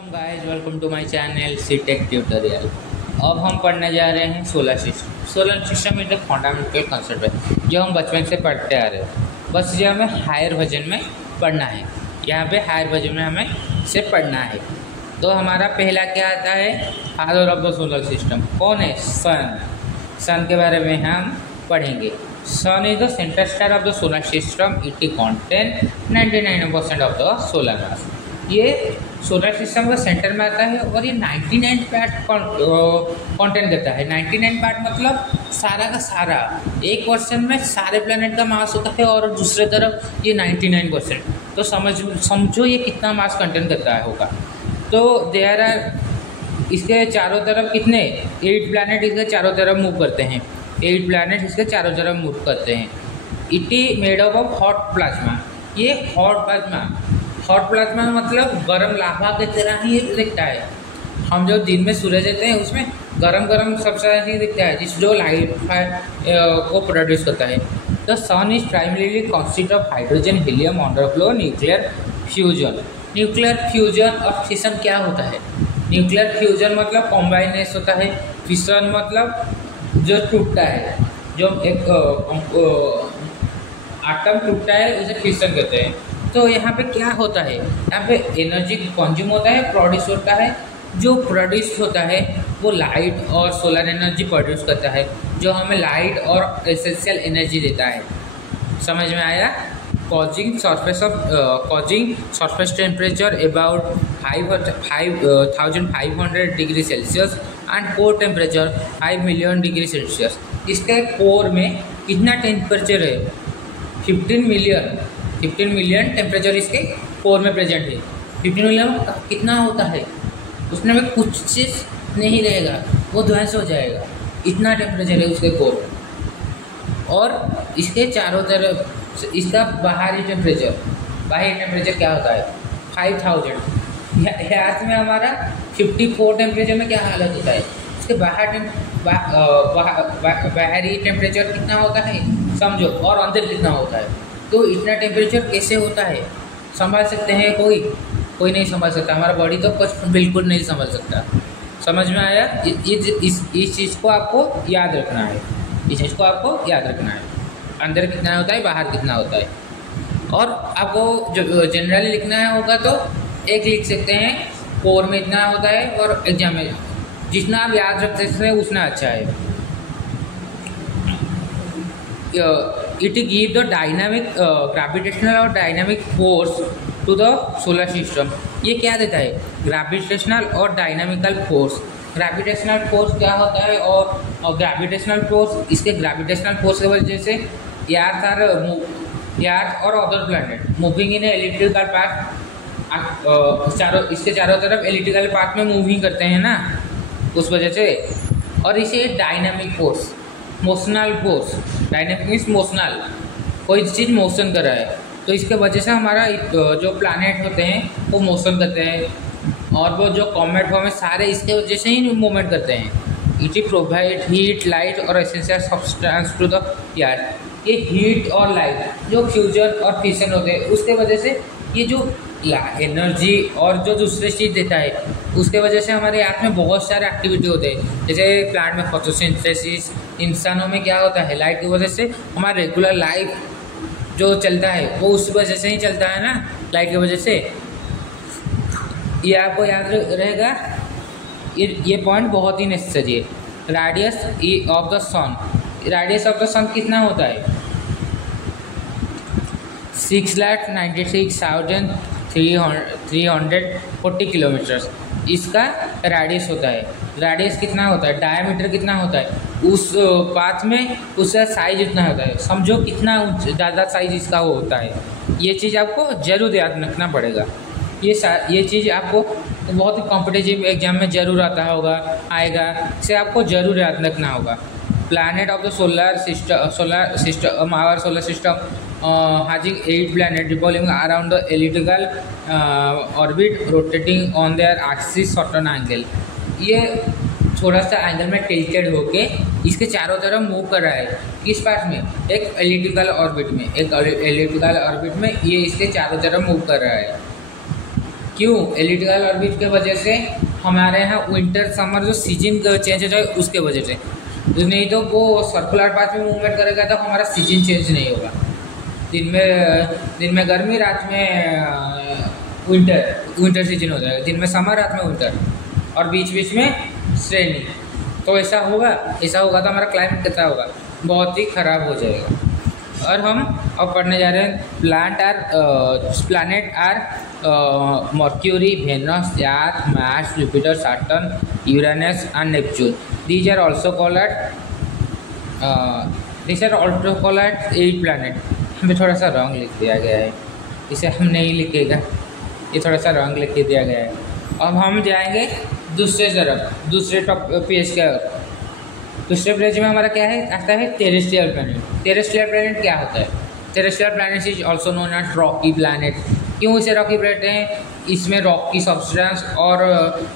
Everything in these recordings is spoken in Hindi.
Welcome guys, welcome to my channel सीटेक ट्यूटोरियल। अब हम पढ़ने जा रहे हैं सोलर सिस्टम। सोलर सिस्टम एक फंडामेंटल कंसेप्ट है जो हम बचपन से पढ़ते आ रहे हैं, बस ये हमें हायर वर्जन में पढ़ना है। यहाँ पे हायर वर्जन में हमें से पढ़ना है। तो हमारा पहला क्या आता है, father of the solar system कौन है? सन। सन के बारे में हम पढ़ेंगे। Sun is the centre star of the solar system. It contain 99% of the solar mass. ये सोलर सिस्टम का सेंटर में आता है और ये 99 पार्ट कंटेंट करता है। 99 पार्ट मतलब सारा का सारा। 1% में सारे प्लैनेट का मास होता है और दूसरे तरफ ये 99%। तो समझो ये कितना मास कंटेंट करता है होगा। तो देयर आर इसके चारों तरफ कितने 8 प्लैनेट इसके चारों तरफ मूव करते हैं। 8 प्लैनेट इसके चारों तरफ मूव करते हैं। It is made up of hot plasma. ये हॉट प्लाज्मा मतलब गर्म लावा की तरह ही दिखता है। हम जो दिन में सूरज देते हैं उसमें गरम सब्सटेंस ही दिखता है जो लाइट को प्रोड्यूस करता है। The sun is primarily consist of hydrogen, helium, underflow, nuclear fusion. Nuclear fusion और फिशन क्या होता है? न्यूक्लियर फ्यूजन मतलब कॉम्बाइनेशन होता है। फिशन मतलब जो टूटता है, जो एक आटम टूटता है उसे फिशन कहते हैं। तो यहाँ पे क्या होता है, यहाँ पे एनर्जी कंज्यूम होता है, प्रोड्यूस होता है। जो प्रोड्यूस होता है वो लाइट और सोलर एनर्जी प्रोड्यूस करता है, जो हमें लाइट और एसेंशियल एनर्जी देता है। समझ में आया? Causing surface temperature about 5500 degree Celsius and core temperature 5 million degree Celsius. इसके कोर में कितना टेम्परेचर है? 15 मिलियन टेम्परेचर इसके कोर में प्रेजेंट है। 15 मिलियन कितना होता है? उसमें में कुछ चीज़ नहीं रहेगा, वो ध्वंस हो जाएगा। इतना टेम्परेचर है उसके कोर। और इसके चारों तरफ इसका बाहरी टेम्परेचर क्या होता है? 5000। अर्थ में हमारा 54 टेम्परेचर में क्या हालत होता है? इसके बाहरी टेम्परेचर कितना होता है समझो, और अंदर कितना होता है। तो इतना टेम्परेचर कैसे होता है? संभाल सकते हैं? कोई नहीं संभाल सकता। हमारा बॉडी तो कुछ बिल्कुल नहीं संभाल सकता। समझ में आया? इस चीज़ को आपको याद रखना है। इस चीज़ को आपको याद रखना है, अंदर कितना होता है, बाहर कितना होता है। और आपको जो जनरली लिखना है होगा तो एक लिख सकते हैं, कोर में इतना होता है, और एग्जाम में जितना आप याद रख सकते हैं उतना अच्छा है। It give the dynamic gravitational और dynamic force to the solar system. ये क्या देता है? ग्रेविटेशनल और डायनामिकल फोर्स। ग्रेविटेशनल फोर्स क्या होता है? और ग्रेविटेशनल फोर्स, इसके ग्रेविटेशनल फोर्स की वजह से अर्थ और other planet moving in electrical path, इसके चारों तरफ इलेक्ट्रिकल पाथ में मूविंग करते हैं ना, उस वजह से। और इसे dynamic force, motional force. Dynamic means motional, कोई चीज़ मोशन कर रहा है तो इसके वजह से हमारा जो प्लैनेट होते हैं वो मोशन करते हैं, और वो जो कॉमेट फॉर्म है सारे इसके वजह से ही मूवमेंट करते हैं। इट प्रोवाइड हीट, लाइट और essential substance to the earth. ये हीट और लाइट जो फ्यूजन और फिशन होते हैं उसके वजह से ये जो एनर्जी और जो दूसरी चीज़ देता है उसके वजह से हमारे अर्थ में बहुत सारे एक्टिविटी होते हैं। जैसे प्लांट में फोटोसिंथेसिस, इंसानों में क्या होता है, लाइट की वजह से हमारा रेगुलर लाइफ जो चलता है वो उस वजह से ही चलता है ना, लाइट की वजह से। ये आपको याद रहेगा, ये पॉइंट बहुत ही नेसेसरी है। Radius of the sun, radius of the sun कितना होता है? 6,96,340 किलोमीटर इसका रेडियस होता है। रेडियस कितना होता है? डायमीटर कितना होता है? उस पाथ में उसका साइज इतना होता है। समझो कितना ज़्यादा साइज इसका होता है। ये चीज़ आपको ज़रूर याद रखना पड़ेगा। ये चीज़ आपको बहुत ही कॉम्पिटिटिव एग्जाम में ज़रूर आएगा, इसे आपको ज़रूर याद रखना होगा। Planet of the solar system our solar system having 8 planets revolving around the elliptical orbit rotating on their axis certain angle। ये थोड़ा सा एंगल में टिल्टेड होके इसके चारों तरफ मूव कर रहा है। किस पार्ट में? एक एलिप्टिकल ऑर्बिट में ये इसके चारों तरफ मूव कर रहा है। क्यों? एलिप्टिकल ऑर्बिट के वजह से हमारे यहाँ विंटर समर जो सीजन चेंज होता है उसके वजह से, नहीं तो वो सर्कुलर पाथ में मूवमेंट करेगा तो हमारा सीजन चेंज नहीं होगा। दिन में गर्मी, रात में विंटर सीजन हो जाएगा, दिन में समर, रात में विंटर, और बीच बीच में श्रेणी। तो ऐसा होगा तो हमारा क्लाइमेट कैसा होगा? बहुत ही ख़राब हो जाएगा। और हम अब पढ़ने जा रहे हैं planet are Mercury, Venus, Earth, Mars, Jupiter, Saturn, Uranus and Neptune. These are also called 8 planet. हमें थोड़ा सा रॉन्ग लिख दिया गया है, इसे हम नहीं लिखेगा, ये थोड़ा सा रॉन्ग लिख दिया गया है। अब हम जाएंगे दूसरे पेज के। दूसरे पेज में हमारा क्या है आता है? Terrestrial planet. टेरेस्ट्रियल प्लैनेट क्या होता है? Terrestrial planet is also known as rocky planet. क्यों इसे रॉकी प्लैनेट हैं? इसमें रॉकी सब्सटेंस और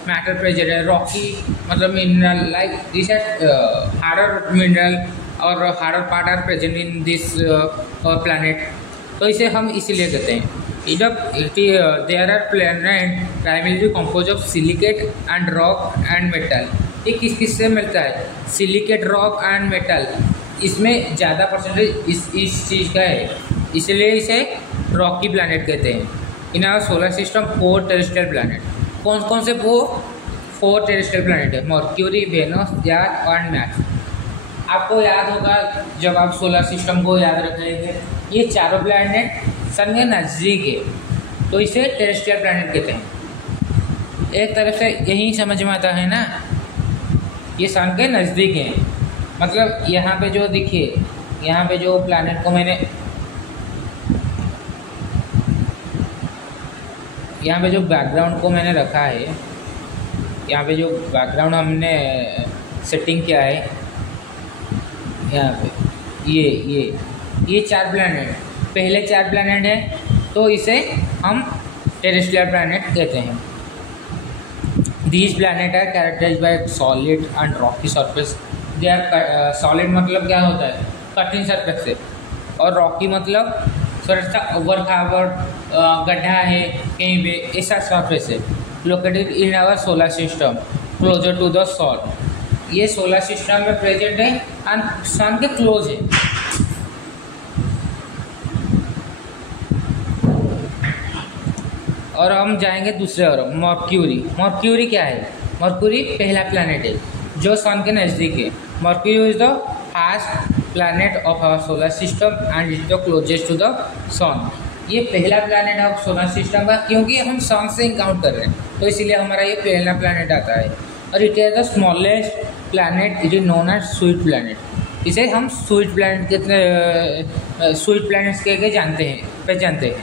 मैटर प्रेजेंट है। रॉकी मतलब mineral, like this harder mineral और harder part are present in this planet. तो इसे हम इसीलिए कहते हैं। There are planet primarily compose of silicate and rock and metal. ये किस से मिलता है? Silicate, rock and metal. इसमें ज़्यादा परसेंटेज इस चीज़ का है, इसलिए इसे रॉकी प्लैनेट कहते हैं। In our solar system 4 terrestrial planet. कौन से 4 टेरेस्ट्रियल प्लैनेट है? Mercury, Venus, Earth and Mars. आपको याद होगा जब आप सोलर सिस्टम को याद रखेंगे, ये चारों प्लैनेट सन के नज़दीक है, तो इसे टेरेस्ट्रियल प्लैनेट कहते हैं। एक तरफ से यही समझ में आता है ना, ये सन के नज़दीक हैं। मतलब यहाँ पे जो दिखिए, यहाँ पे जो प्लैनेट को मैंने यहाँ पे जो बैकग्राउंड को मैंने रखा है, यहाँ पे जो बैकग्राउंड हमने सेटिंग किया है, यहाँ पे ये 4 प्लैनेट, पहले 4 प्लैनेट हैं, तो इसे हम टेरेस्ट्रियल प्लैनेट कहते हैं। These planets are characterized by solid and rocky surface. They are solid मतलब क्या होता है? कठिन सरफेस से, और रॉकी मतलब थोड़ा सा उबड़ खाबड़ गड्ढा है कहीं पे, ऐसा सरफेस है। Located in our solar system closer to the sun. ये सोलर सिस्टम में प्रेजेंट है एंड सन के क्लोज है। और हम जाएंगे दूसरे और मर्क्यूरी क्या है? मर्क्यूरी पहला प्लैनेट है जो सन के नज़दीक है। Mercury is the first planet of our solar system and is the closest to the sun. ये पहला प्लैनेट है सोलर सिस्टम का, क्योंकि हम सन से काउंट कर रहे हैं, तो इसीलिए हमारा ये पहला प्लैनेट आता है। और it is the smallest planet, it is known as sweet planet. इसे हम स्वीट प्लैनेट्स के जानते हैं।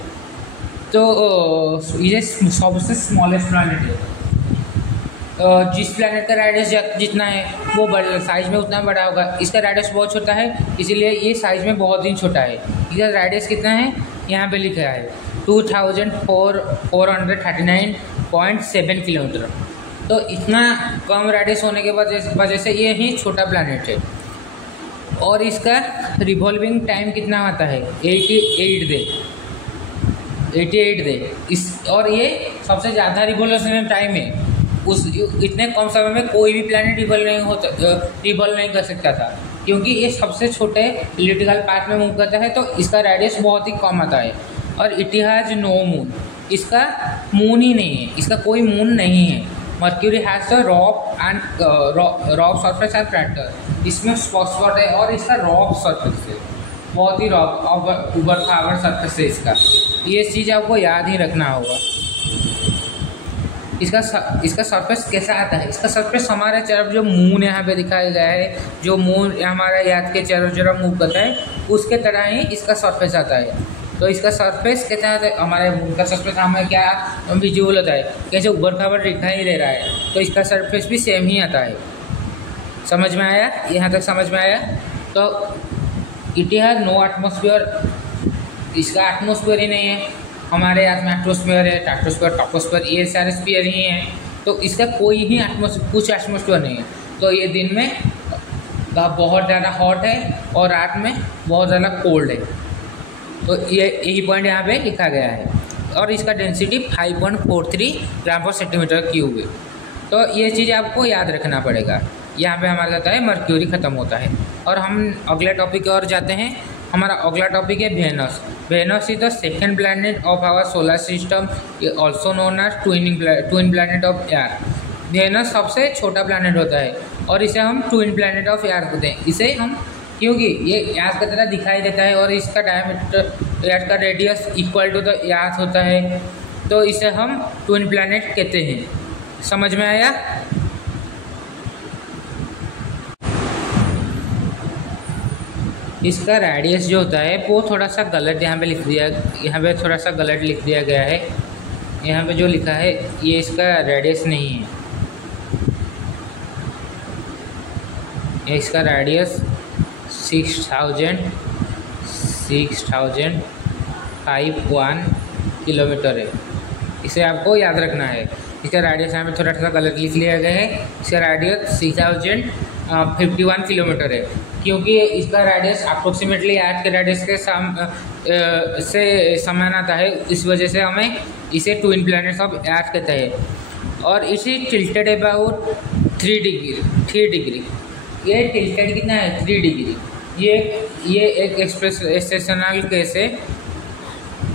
तो ये सबसे स्मॉलेस्ट प्लैनेट है। जिस प्लैनेट का रेडियस जितना है वो साइज में उतना बड़ा होगा। इसका रेडियस बहुत छोटा है, इसीलिए ये साइज में बहुत ही छोटा है। इसका रेडियस कितना है? यहाँ पे लिखा है 2439.7 किलोमीटर। तो इतना कम रेडियस होने के वजह से ये ही छोटा प्लैनेट है। और इसका रिवॉल्विंग टाइम कितना आता है? 88 डे। और ये सबसे ज़्यादा रिवॉल्यूशन टाइम है। इतने कम समय में कोई भी प्लैनेट रिवॉल्व नहीं कर सकता था, क्योंकि ये सबसे छोटे इलिप्टिकल पाथ में मूव करता है, तो इसका रेडियस बहुत ही कम आता है। और इट हैज़ नो मून, इसका मून ही नहीं है, इसका कोई मून नहीं है। Mercury has the rock surface and crater. इसमें स्पॉट है और इसका रॉक सरफेस है, बहुत ही उबड़ खाबड़ सरफेस है इसका। ये चीज़ आपको याद ही रखना होगा। इसका सरफेस कैसा आता है? इसका सरफेस हमारे तरफ जो मून यहाँ पे दिखाया गया है, जो मून हमारा याद के चारों मूव करता है, उसके तरह ही इसका सरफेस आता है। तो इसका सरफेस कैसा आता है? हमारे मून का सरफेस हमें क्या विजुअल होता है, कैसे उबड़ खाबड़ दिखाई दे रहा है, तो इसका सरफेस भी सेम ही आता है। समझ में आया? यहाँ तक समझ में आया? तो इट हैज़ नो एटमॉस्फेयर, इसका एटमॉस्फेयर ही नहीं है। हमारे हाथ में एटमॉस्फेयर है, स्ट्रैटोस्फेयर, टॉपोस्फेयर, ये सारे स्फीयर ही हैं, तो इसका कोई ही कुछ एटमॉस्फेयर नहीं है। तो ये दिन में बहुत ज़्यादा हॉट है और रात में बहुत ज़्यादा कोल्ड है। तो यही पॉइंट यहाँ पे लिखा गया है। और इसका डेंसिटी 5.43 ग्राम पर सेंटीमीटर क्यूब है। तो ये चीज़ आपको याद रखना पड़ेगा। यहाँ पे हमारा जाता है मर्क्यूरी ख़त्म होता है और हम अगले टॉपिक और जाते हैं। हमारा अगला टॉपिक है Venus. Venus is the second planet of our solar system, also known as twin planet of Earth. Venus सबसे छोटा प्लैनेट होता है और इसे हम ट्विन प्लैनेट ऑफ अर्थ कहते हैं। इसे हम क्योंकि ये अर्थ की तरह दिखाई देता है और इसका डायमीटर, अर्थ का radius equal to the Earth होता है, तो इसे हम ट्विन प्लैनेट कहते हैं। समझ में आया? इसका रेडियस जो होता है वो थोड़ा सा गलत यहाँ पे लिख दिया, यहाँ पे थोड़ा सा गलत लिख दिया गया है। यहाँ पे जो लिखा है ये इसका रेडियस नहीं है, इसका रेडियस 6051 किलोमीटर है। इसे आपको याद रखना है। इसका रेडियस यहाँ पे थोड़ा सा गलत लिख लिया गया है। इसका रेडियस 6051 किलोमीटर है, क्योंकि इसका रेडियस अप्रोक्सीमेटली अर्थ के रेडियस के से समान आता है। इस वजह से हमें इसे ट्विन प्लैनेट्स ऑफ अर्थ कहते हैं। और इसी टिल्टेड अबाउट 3 डिग्री। ये टिल्टेड कितना है? 3 डिग्री। ये एक एक्सप्रेशनल केस है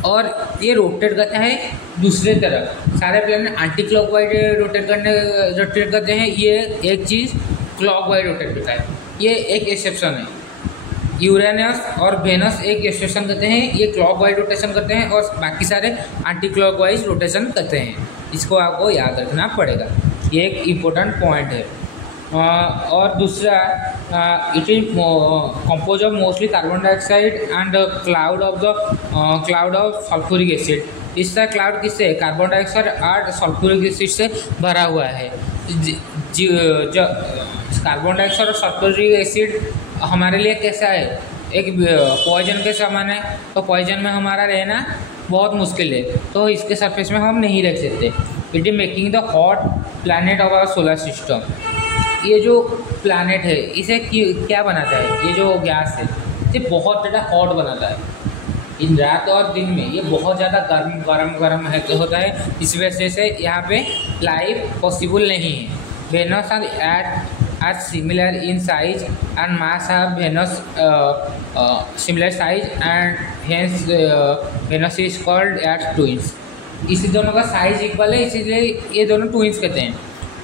और ये रोटेट करता है दूसरे तरफ। सारे प्लैनेट एंटी क्लॉकवाइज रोटेट करते हैं, ये एक चीज़ क्लॉकवाइज रोटेट करता है। ये एक एक्सेप्शन है। यूरेनस और वेनस एक एक्सेप्शन करते हैं, ये क्लॉकवाइज रोटेशन करते हैं और बाकी सारे एंटी क्लॉकवाइज रोटेशन करते हैं। इसको आपको याद रखना पड़ेगा, ये एक इम्पोर्टेंट पॉइंट है। और दूसरा, it is compose of mostly carbon dioxide and cloud of sulphuric acid. इसका क्लाउड किससे? कार्बन डाइऑक्साइड और सल्फ्यूरिक एसिड से भरा हुआ है। कार्बन डाइऑक्साइड और सल्फ्यूरिक एसिड हमारे लिए कैसा है? एक पॉइजन के समान है। तो पॉइजन में हमारा रहना बहुत मुश्किल है, तो इसके सरफेस में हम नहीं रह सकते। It is making the hot planet of our solar system. ये जो प्लैनेट है इसे क्या बनाता है? ये जो गैस है ये बहुत ज़्यादा हॉट बनाता है। इन रात और दिन में ये बहुत ज़्यादा गर्म होता है। इस वजह से यहाँ पे लाइफ पॉसिबल नहीं है। Venus and Earth are similar in size and mass of Venus similar size and hence Venus is called Earth twins. इसी दोनों का साइज इक्वल है, इसीलिए ये दोनों ट्विंस कहते हैं।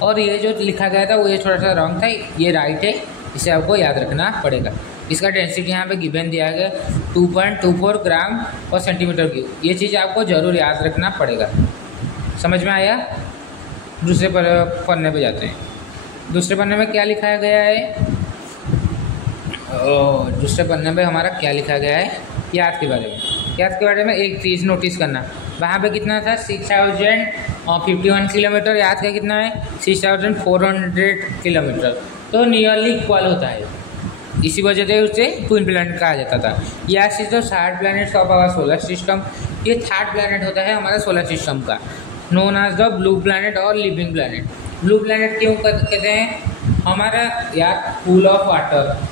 और ये जो लिखा गया था वो ये थोड़ा सा रॉन्ग था, ये राइट है। इसे आपको याद रखना पड़ेगा। इसका डेंसिटी यहाँ पे गिवन दिया गया 2.24 ग्राम पर सेंटीमीटर क्यूब। ये चीज़ आपको ज़रूर याद रखना पड़ेगा। समझ में आया? दूसरे पन्ने पे जाते हैं। दूसरे पन्ने में क्या लिखा गया है? दूसरे पन्ने पे हमारा क्या लिखा गया है? याद के बारे में। याद के बारे में एक चीज़ नोटिस करना, वहाँ पे कितना था? 6051 किलोमीटर। याद का कितना है? 6400 किलोमीटर। तो नियरली इक्वल होता है, इसी वजह से उसे ट्विन प्लैनेट कहा जाता था। Yes is the third planet of our solar system. ये थर्ड प्लैनेट होता है हमारा सोलर सिस्टम का, known as the blue planet और लिविंग प्लैनेट। ब्लू प्लैनेट क्यों कहते हैं? हमारा यार फुल ऑफ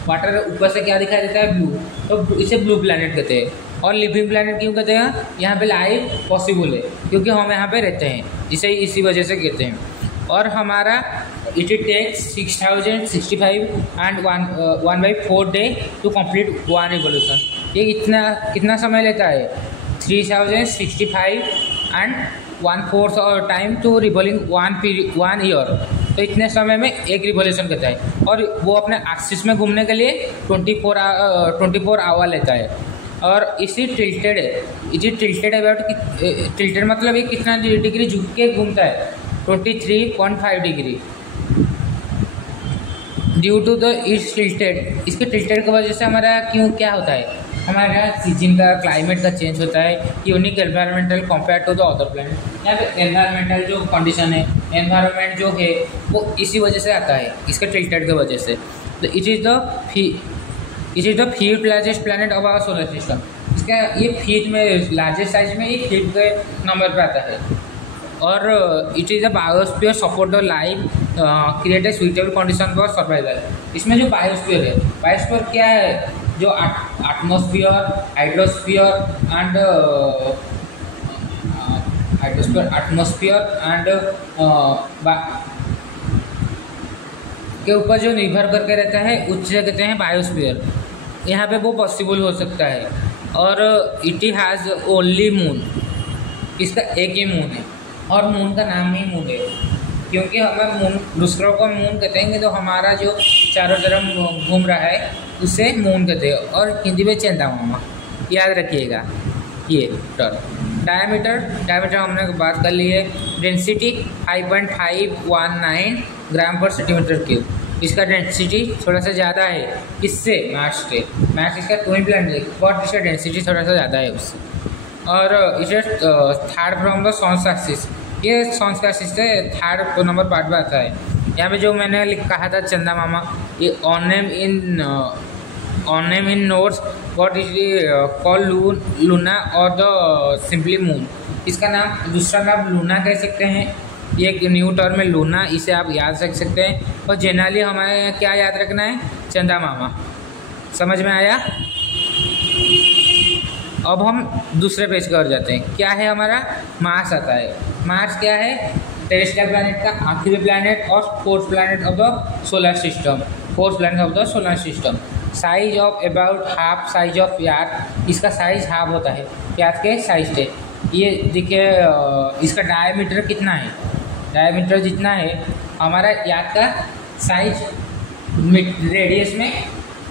वाटर ऊपर से क्या दिखाई देता है? ब्लू, तो इसे ब्लू प्लैनेट कहते हैं। और लिविंग प्लैनेट क्यों कहते हैं? यहाँ पे लाइफ पॉसिबल है क्योंकि हम यहाँ पे रहते हैं, इसी वजह से कहते हैं। और हमारा it takes 6065 and 1/4 day to complete one revolution. ये कितना समय लेता है? 3065 and 1/4 time to revolving 1 year. तो इतने समय में एक रिवॉल्यूशन करता है और वो अपने एक्सिस में घूमने के लिए 24 आवर लेता है। और इसी टिल्टेड है, इसी टिल्टेड अबाउट टिल्टेड मतलब ये कितना डिग्री झुक के घूमता है? 23.5 degree. Due to the its tilted, इसके टिल्टेड की वजह से हमारा क्या होता है? हमारा सीजन का क्लाइमेट का चेंज होता है। Unique environmental compare to the other planet. यहाँ पे एनवायरमेंटल जो कंडीशन है, एनवायरमेंट जो है वो इसी वजह से आता है, इसके टिल्टेड की वजह से। तो it is the fifth largest planet of our solar system. इसका ये फिफ्थ में लार्जेस्ट साइज में ये फिफ्थ के नंबर पर आता है। और it is a biosphere support the life create a suitable condition for survival. इसमें जो बायोस्फीयर है, बायोस्फीयर क्या है? जो atmosphere, hydrosphere and hydrosphere atmosphere and के ऊपर जो निर्भर करके रहता है उसे कहते हैं बायोस्फीयर। यहाँ पे वो पॉसिबल हो सकता है। और इट हैज़ ओनली मून, इसका एक ही मून है और मून का नाम ही मून है, क्योंकि हमें मून दूसरों को मून कहते हैं तो हमारा जो चारों तरफ घूम रहा है उसे मून कहते हैं। और हिंदी में चंदा मामा, याद रखिएगा ये टर्म। डायमीटर हमने बात कर ली है। डेंसिटी 5.519 ग्राम पर सेंटीमीटर क्यूब, इसका डेंसिटी थोड़ा सा ज़्यादा है इससे, मार्स से। मार्स इसका ट्विन प्लैनेट है बट इसका डेंसिटी थोड़ा सा ज़्यादा है उससे। और इसे थर्ड फ्रॉम द सॉन्स एक्सिस, ये सॉन्स का एक्सिस से थर्ड नंबर पार्ट में आता है। यहाँ पे जो मैंने कहा था चंदा मामा, ये on name in notes what is call Luna और द सिंपली मून। इसका नाम दूसरा नाम लूना कह सकते हैं, ये एक न्यू टर्म है लूना, इसे आप याद रख सकते हैं। और जनरली हमें क्या याद रखना है, चंदा मामा। समझ में आया? अब हम दूसरे पेज पर जाते हैं। क्या है हमारा? मार्स आता है। मार्स क्या है? टेरेस्ट्रियल प्लैनेट का आखिरी प्लैनेट और fourth planet of the solar system, fourth planet of the solar system. Size of about half size of yard, इसका साइज हाफ होता है यार्ड के साइज से। ये देखिए इसका डायमीटर कितना है, डायमीटर जितना है हमारा यार्ड का साइज रेडियस में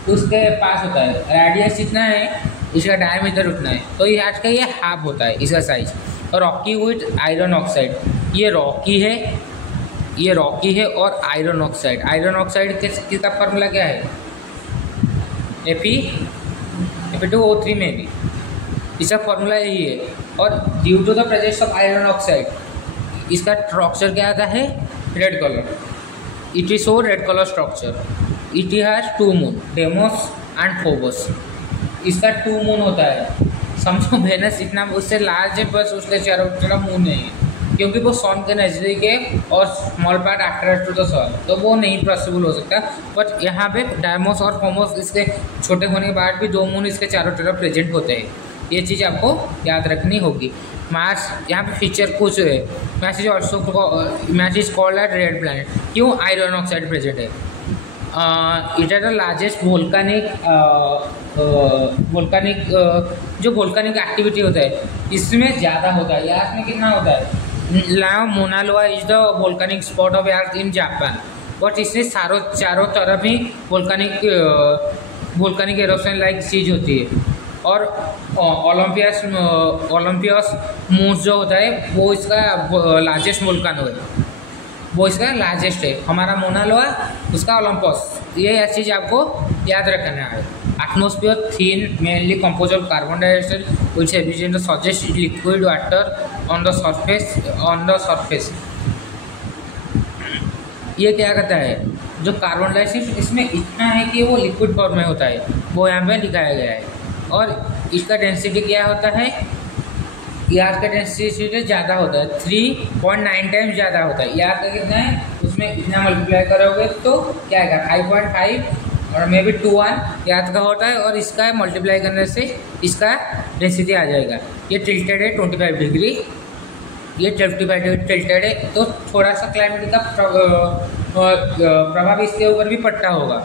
उसके पास होता है, रेडियस जितना है इसका डायमीटर उतना है, तो यार्ड का ये हाफ होता है इसका साइज। और रॉकी विथ आयरन ऑक्साइड, ये रॉकी है और आयरन ऑक्साइड किसका फार्मूला क्या है? Fe2O3 में भी इसका फॉर्मूला यही है। और due to the presence of iron oxide इसका स्ट्रक्चर क्या आता है? Red colour. It is so red colour structure. It has 2 moon, Deimos and Phobos. इसका 2 मून होता है। समझो वेनस इतना उससे लार्ज है, बस उसके चारों तरफ मून नहीं है, क्योंकि वो सन के नज़दीक है और small part after to the sun, तो वो नहीं पॉसिबल हो सकता। बट यहाँ पे डायमोस और फोमोस इसके छोटे होने के बाद भी 2 मून इसके चारों तरफ प्रेजेंट होते हैं। ये चीज़ आपको याद रखनी होगी। मार्स यहाँ पे फीचर कुछ है। Match is called eight red planet. क्यों? आयरन ऑक्साइड प्रेजेंट है। इट इज द लार्जेस्ट जो वोल्केनिक एक्टिविटी होता है इसमें ज़्यादा होता है। यार में कितना होता है? मोना लोआ is the volcanic spot of earth in Japan. But इससे चारों तरफ ही वोल्केनिक एरोशन लाइक चीज़ होती है। और ओलंपियस मून्स जो होता है वो इसका लार्जेस्ट वोल्केनो है, वो इसका लार्जेस्ट है। हमारा मोना लोआ, उसका ओलंपस। ये चीज़ आपको याद रखना है। Atmosphere thin mainly compose of carbon dioxide which absent suggest liquid water on the surface. ये क्या कहता है? जो कार्बन डाइऑक्साइड इसमें इतना है कि वो लिक्विड फॉर्म में होता है, वो यहाँ पे दिखाया गया है। और इसका डेंसिटी क्या होता है? यार का डेंसिटी ज़्यादा होता है, 3.9 टाइम्स ज़्यादा होता है। यार का कितना है? उसमें इतना मल्टीप्लाई करोगे तो क्या आएगा? 5.5 और मे बी 2.1 याद का होता है, और इसका मल्टीप्लाई करने से इसका डेंसिटी आ जाएगा। ये टिल्टेड है 25 डिग्री, ये 25 डिग्री टिल्टेड है, तो थोड़ा सा क्लाइमेट का प्रभाव इसके ऊपर भी पड़ता होगा।